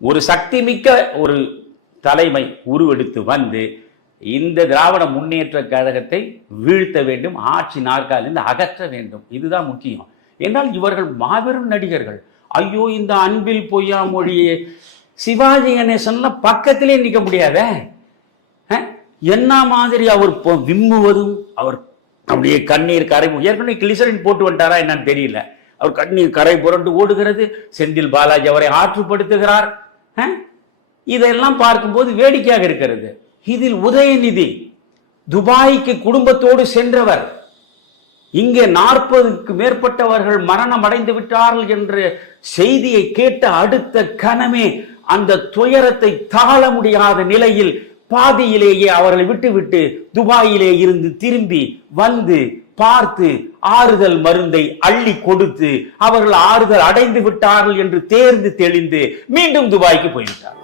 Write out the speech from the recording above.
ஒரு சக்தி மிக்க ஒரு தலைமை உருவெடுத்து வந்து இந்த திராவிட முன்னேற்ற கழகத்தை வீழ்த்த வேண்டும் ஆட்சி நாற்காலிருந்து அகற்ற வேண்டும். இதுதான் முக்கியம். என்றால் இவர்கள் மாபெரும் நடிகர்கள். ஐயோ இந்த அன்பில் பொய்யா மொழியே. சிவாஜி கணேசன்லாம் பக்கத்திலே நிற்க முடியாதே. என்ன மாதிரி அவர் விம்முவதும் அவர் அப்படியே கண்ணீர் கரை ஏற்கனவே கிளிசரின் போட்டு வந்துட்டாரா என்னன்னு தெரியல. அவர் கண்ணீர் கரை புரண்டு ஓடுகிறது. செந்தில் பாலாஜி அவரை ஆற்றுப்படுத்துகிறார். இதெல்லாம் பார்க்கும்போது வேடிக்கையாக இருக்கிறது. இதில் உதயநிதி துபாய்க்கு குடும்பத்தோடு சென்றவர். இங்கே நாற்பதுக்கு மேற்பட்டவர்கள் மரணம் அடைந்து விட்டார்கள் என்ற செய்தியை கேட்ட அடுத்த கணமே அந்த துயரத்தை தாழ முடியாத நிலையில் பாதியிலேயே அவர்களை விட்டுவிட்டு துபாயிலே இருந்து திரும்பி வந்து பார்த்து ஆறுதல் மருந்தை அள்ளி கொடுத்து அவர்கள் ஆறுதல் அடைந்து விட்டார்கள் என்று தேர்ந்து தெளிந்து மீண்டும் துபாய்க்கு போய்விட்டார்